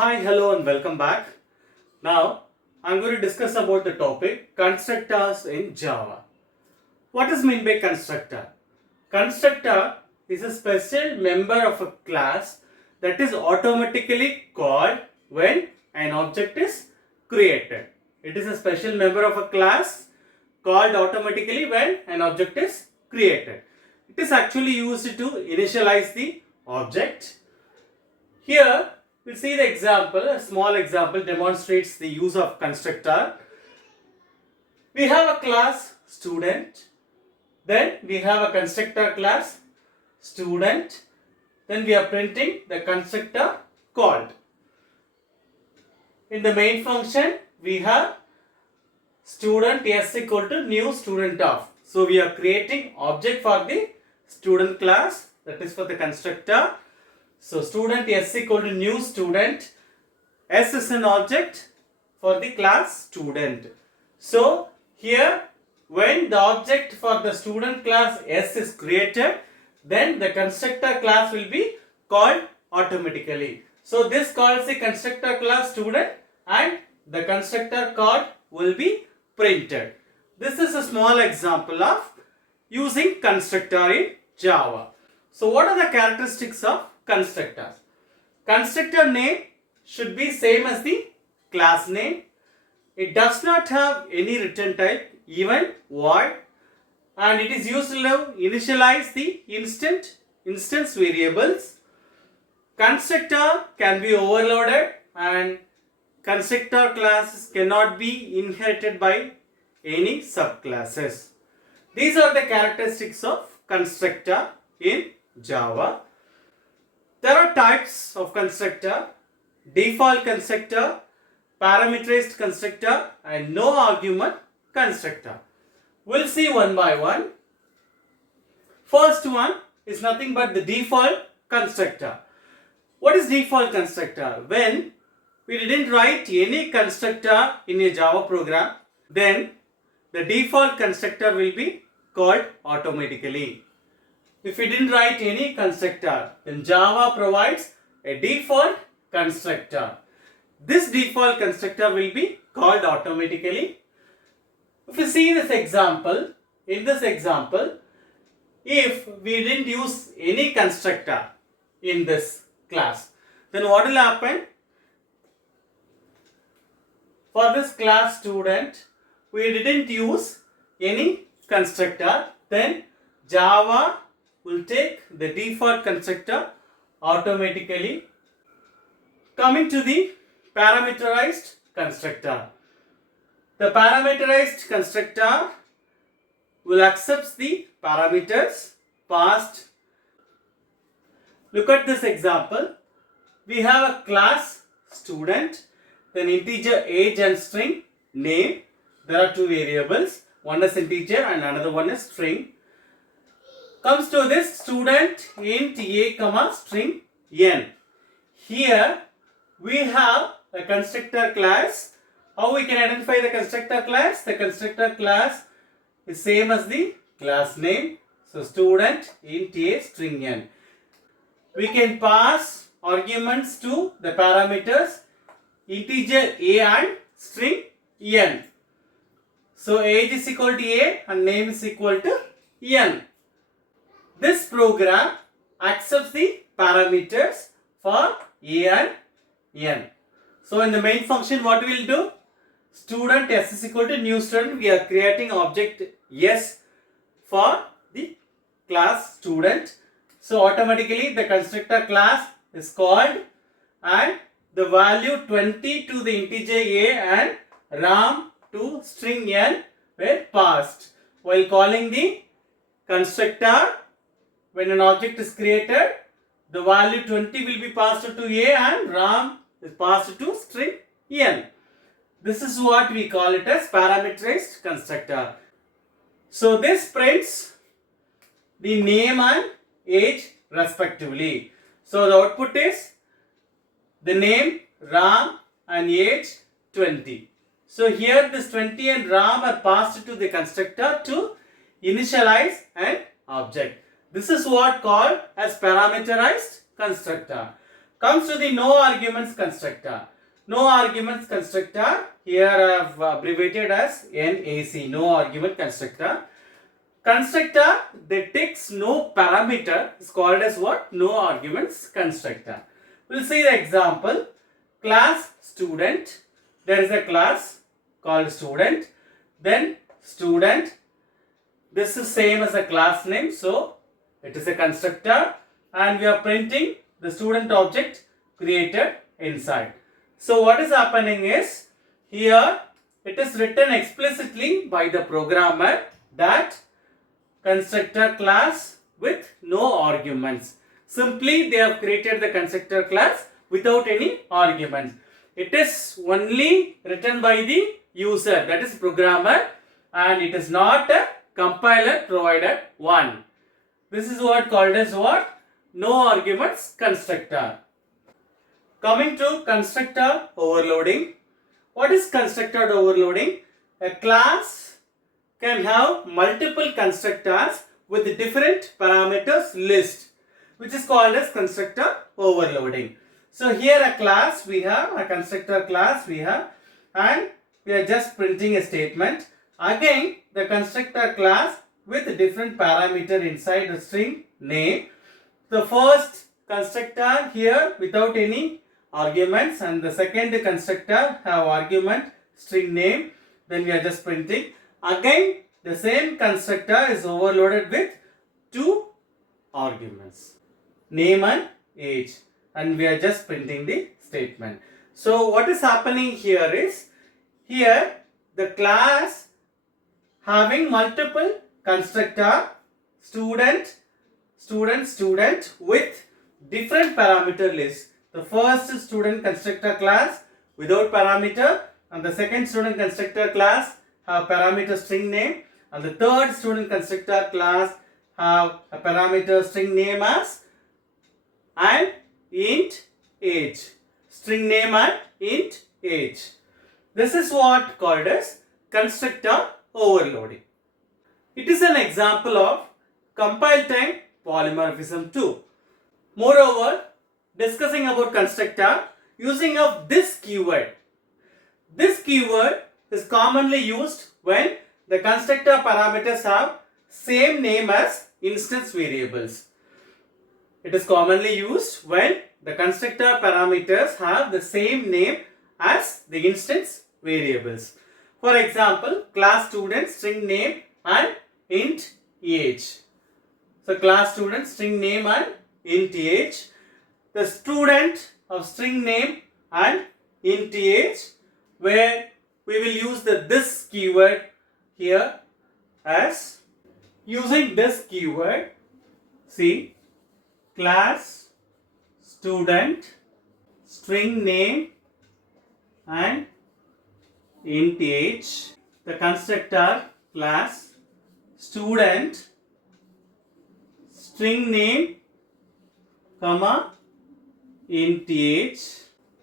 Hi, hello and welcome back. Now, I'm going to discuss about the topic constructors in Java. What is meant by constructor? Constructor is a special member of a class that is automatically called when an object is created. It is a special member of a class called automatically when an object is created. It is actually used to initialize the object. Here, we'll see the example. A small example demonstrates the use of constructor. We have a class student, then we have a constructor class student, then we are printing the constructor called. In the main function, we have student s equal to new student of. So we are creating object for the student class, that is for the constructor. So student s equal to new student. S is an object for the class student. So here when the object for the student class s is created, then the constructor class will be called automatically. So this calls the constructor class student and the constructor called will be printed. This is a small example of using constructor in Java. So what are the characteristics of constructors? Constructor name should be same as the class name. It does not have any return type, even void, and it is used to initialize the instance variables. Constructor can be overloaded and constructor classes cannot be inherited by any subclasses. These are the characteristics of constructor in Java. There are types of constructor: default constructor, parameterized constructor, and no argument constructor. We'll see one by one. First one is nothing but the default constructor. What is default constructor? When we didn't write any constructor in a Java program, then the default constructor will be called automatically. If we didn't write any constructor, then Java provides a default constructor. This default constructor will be called automatically. If you see this example, in this example, if we didn't use any constructor in this class, then what will happen? For this class student, we didn't use any constructor, then Java will take the default constructor automatically. Coming to the parameterized constructor. The parameterized constructor will accept the parameters passed. Look at this example. We have a class student, then integer age and string name. There are two variables. One is integer and another one is string. Comes to this student int a comma string n. Here we have a constructor class. How we can identify the constructor class? The constructor class is same as the class name. So student int a string n. We can pass arguments to the parameters integer a and string n. So age is equal to a and name is equal to n. This program accepts the parameters for a and n. So in the main function, what we will do? Student s is equal to new student. We are creating object s for the class student. So automatically the constructor class is called and the value 20 to the integer a and ram to string n were passed. While calling the constructor, when an object is created, the value 20 will be passed to a and ram is passed to string n. This is what we call it as parameterized constructor. So this prints the name and age respectively. So the output is the name ram and age 20. So here this 20 and ram are passed to the constructor to initialize an object. This is what called as parameterized constructor. Comes to the no arguments constructor. No arguments constructor, here I have abbreviated as NAC, no argument constructor. Constructor that takes no parameter is called as what? No arguments constructor. We'll see the example. Class student. There is a class called student. Then student. This is same as a class name. So it is a constructor. And we are printing the student object created inside. So what is happening is, here it is written explicitly by the programmer that constructor class with no arguments. Simply they have created the constructor class without any arguments. It is only written by the user, that is programmer, and it is not a compiler provided one. This is what called as what? No arguments constructor. Coming to constructor overloading. What is constructor overloading? A class can have multiple constructors with different parameters list, which is called as constructor overloading. So here a class we have, a constructor class we have, and we are just printing a statement. Again the constructor class with different parameter inside the string name. The first constructor here without any arguments, and the second constructor have argument string name. Then we are just printing. Again the same constructor is overloaded with two arguments, name and age, and we are just printing the statement. So what is happening here is, here the class having multiple constructor, student with different parameter list. The first student constructor class without parameter, and the second student constructor class have parameter string name, and the third student constructor class have a parameter string name as and int age, string name and int age. This is what called as constructor overloading. It is an example of compile time polymorphism too. Moreover, discussing about constructor using of this keyword. This keyword is commonly used when the constructor parameters have same name as instance variables. It is commonly used when the constructor parameters have the same name as the instance variables. For example, class student string name and int age. So class student string name and int age. The student of string name and int age, where we will use the this keyword here as using this keyword. See, class student string name and int age. The constructor class student string name comma int age.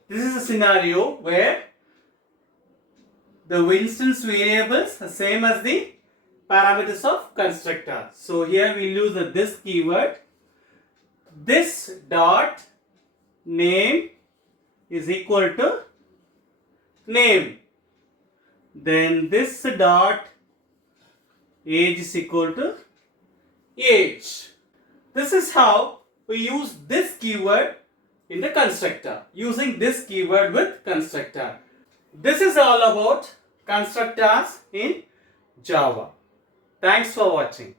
This is a scenario where the instance variables are same as the parameters of constructor. So here we use the this keyword. This dot name is equal to name. Then this dot age is equal to age. This is how we use this keyword in the constructor, using this keyword with constructor. This is all about constructors in Java. Thanks for watching.